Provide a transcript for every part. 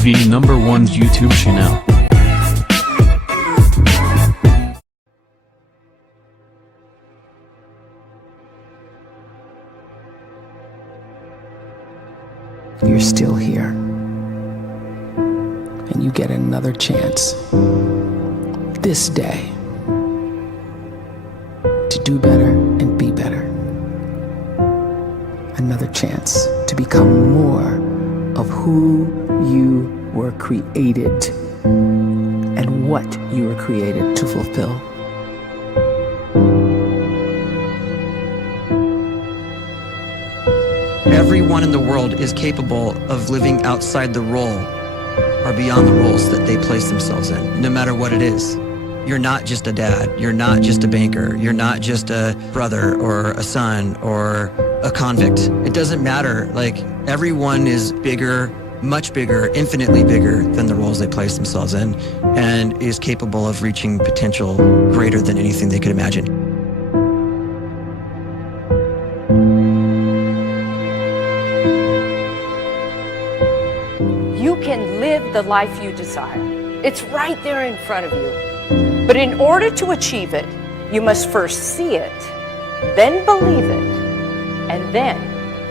TV #1's YouTube channel. You're still here, and you get another chance this day to do better and be better. Another chance to become more of who you were created and what you were created to fulfill. Everyone in the world is capable of living outside the role or beyond the roles that they place themselves in, no matter what it is. You're not just a dad, you're not just a banker, you're not just a brother or a son or a convict. It doesn't matter. Like, everyone is bigger, much bigger, infinitely bigger than the roles they place themselves in, and is capable of reaching potential greater than anything they could imagine. You can live the life you desire. It's right there in front of you. But in order to achieve it, you must first see it, then believe it, and then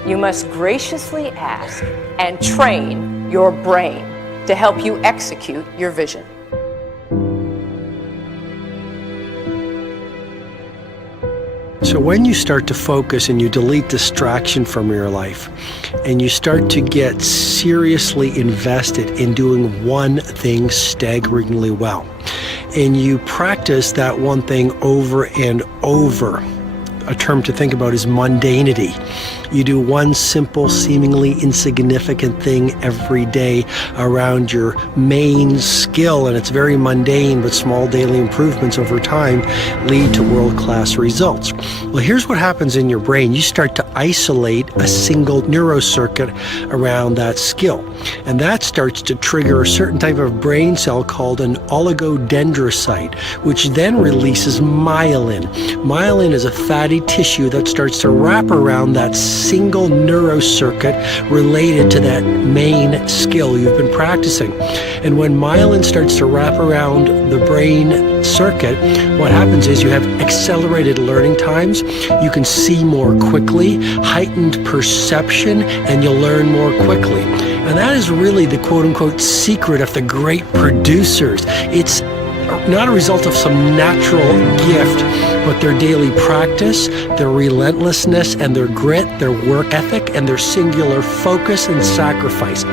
you must graciously ask and train your brain to help you execute your vision. So when you start to focus and you delete distraction from your life, and you start to get seriously invested in doing one thing staggeringly well, and you practice that one thing over and over, a term to think about is mundanity. You do one simple, seemingly insignificant thing every day around your main skill, and it's very mundane, but small daily improvements over time lead to world-class results. Well, here's what happens in your brain. You start to isolate a single neurocircuit around that skill, and that starts to trigger a certain type of brain cell called an oligodendrocyte, which then releases myelin. Myelin is a fatty tissue that starts to wrap around that single neurocircuit related to that main skill you've been practicing. And when myelin starts to wrap around the brain circuit, what happens is you have accelerated learning times, you can see more quickly, heightened perception, and you'll learn more quickly. And that is really the quote-unquote secret of the great producers. It's not a result of some natural gift, but their daily practice, their relentlessness and their grit, their work ethic, and their singular focus and sacrifice.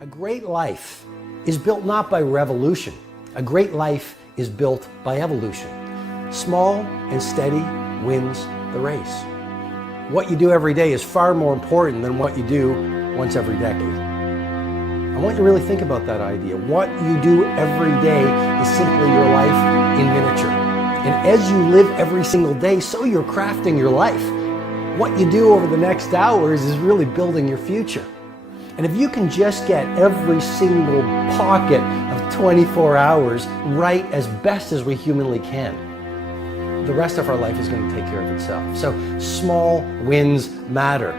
A great life is built not by revolution. A great life is built by evolution. Small and steady wins the race. What you do every day is far more important than what you do once every decade. I want you to really think about that idea. What you do every day is simply your life in miniature. And as you live every single day, so you're crafting your life. What you do over the next hours is really building your future. And if you can just get every single pocket of 24 hours right as best as we humanly can, the rest of our life is going to take care of itself. So small wins matter.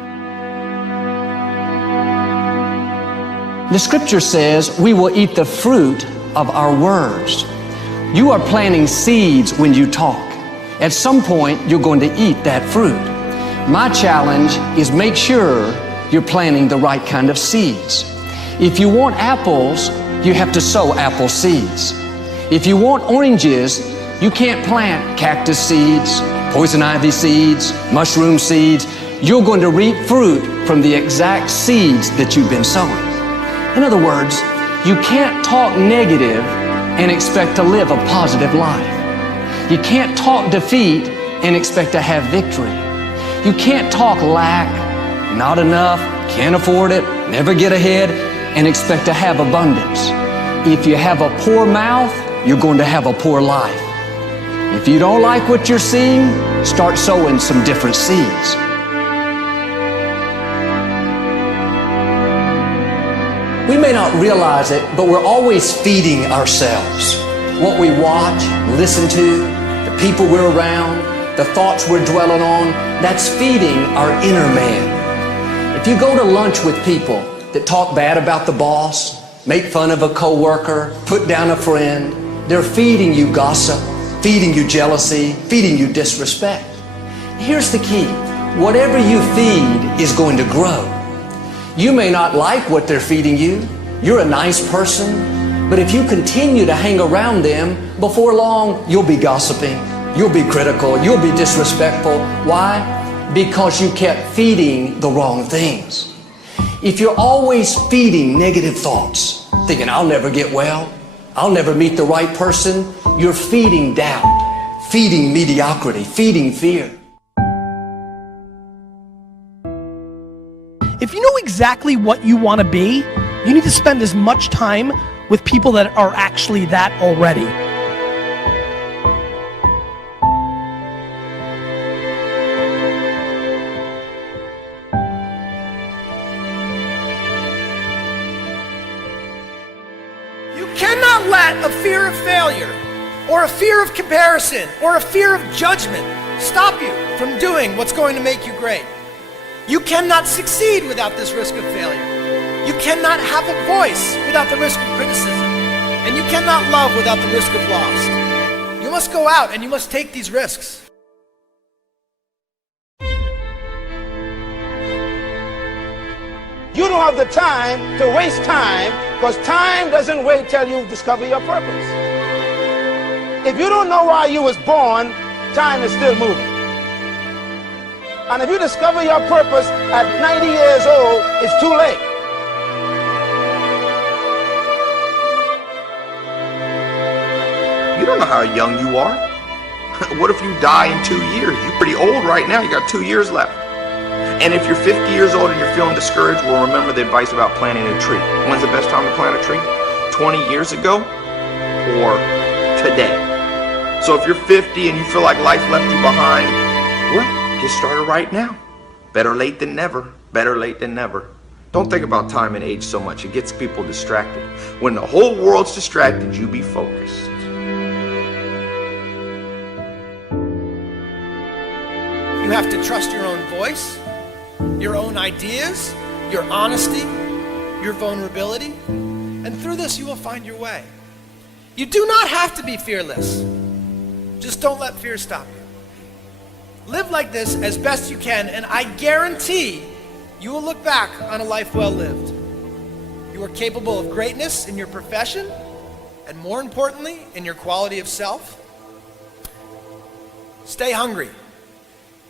The scripture says we will eat the fruit of our words. You are planting seeds when you talk. At some point, you're going to eat that fruit. My challenge is make sure you're planting the right kind of seeds. If you want apples, you have to sow apple seeds. If you want oranges, you can't plant cactus seeds, poison ivy seeds, mushroom seeds. You're going to reap fruit from the exact seeds that you've been sowing. In other words, you can't talk negative and expect to live a positive life. You can't talk defeat and expect to have victory. You can't talk lack, not enough, can't afford it, never get ahead, and expect to have abundance. If you have a poor mouth, you're going to have a poor life. If you don't like what you're seeing, start sowing some different seeds. We may not realize it, but we're always feeding ourselves. what we watch, listen to, the people we're around, the thoughts we're dwelling on, that's feeding our inner man. If you go to lunch with people that talk bad about the boss, make fun of a coworker, put down a friend, they're feeding you gossip, feeding you jealousy, feeding you disrespect. Here's the key. Whatever you feed is going to grow. You may not like what they're feeding you. You're a nice person. But if you continue to hang around them, before long, you'll be gossiping. You'll be critical. You'll be disrespectful. Why? Because you kept feeding the wrong things. If you're always feeding negative thoughts, thinking, I'll never get well, I'll never meet the right person, you're feeding doubt, feeding mediocrity, feeding fear. If you know exactly what you want to be, you need to spend as much time with people that are actually that already. You cannot let a fear of failure, or a fear of comparison, or a fear of judgment stop you from doing what's going to make you great. You cannot succeed without this risk of failure. You cannot have a voice without the risk of criticism. And you cannot love without the risk of loss. You must go out and you must take these risks. You don't have the time to waste time, because time doesn't wait till you discover your purpose. If you don't know why you was born, time is still moving. And if you discover your purpose at 90 years old, it's too late. You don't know how young you are. What if you die in 2 years? You're pretty old right now. You got 2 years left. And if you're 50 years old and you're feeling discouraged, well, remember the advice about planting a tree. When's the best time to plant a tree? 20 years ago or today? So if you're 50 and you feel like life left you behind, well, get started right now. Better late than never. Better late than never. Don't think about time and age so much. It gets people distracted. When the whole world's distracted, you be focused. You have to trust your own voice, your own ideas, your honesty, your vulnerability, and through this you will find your way. You do not have to be fearless. Just don't let fear stop you. Live like this as best you can, and I guarantee you will look back on a life well lived. You are capable of greatness in your profession, and more importantly, in your quality of self. Stay hungry.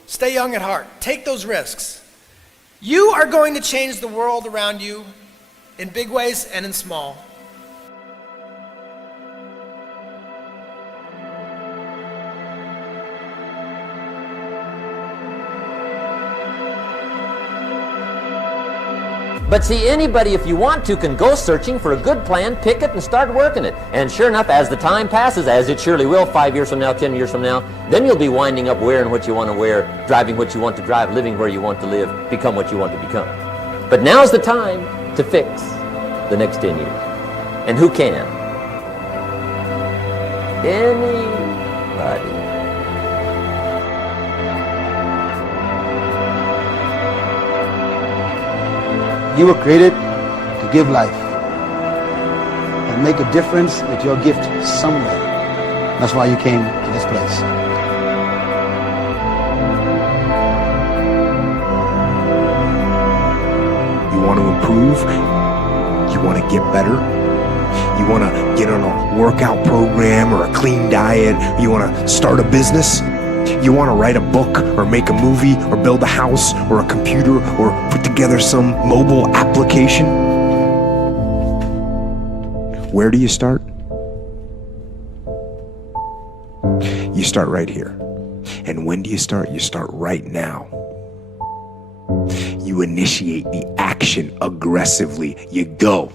Stay young at heart. Take those risks. You are going to change the world around you in big ways and in small. But see, anybody, if you want to, can go searching for a good plan, pick it, and start working it. And sure enough, as the time passes, as it surely will 5 years from now, 10 years from now, then you'll be winding up wearing what you want to wear, driving what you want to drive, living where you want to live, become what you want to become. But now's the time to fix the next 10 years. And who can? Anybody. You were created to give life and make a difference with your gift somewhere. That's why you came to this place. You want to improve? You want to get better? You want to get on a workout program or a clean diet? You want to start a business? You want to write a book or make a movie or build a house or a computer or put together some mobile application? Where do you start? You start right here. And when do you start? You start right now. You initiate the action aggressively. You go.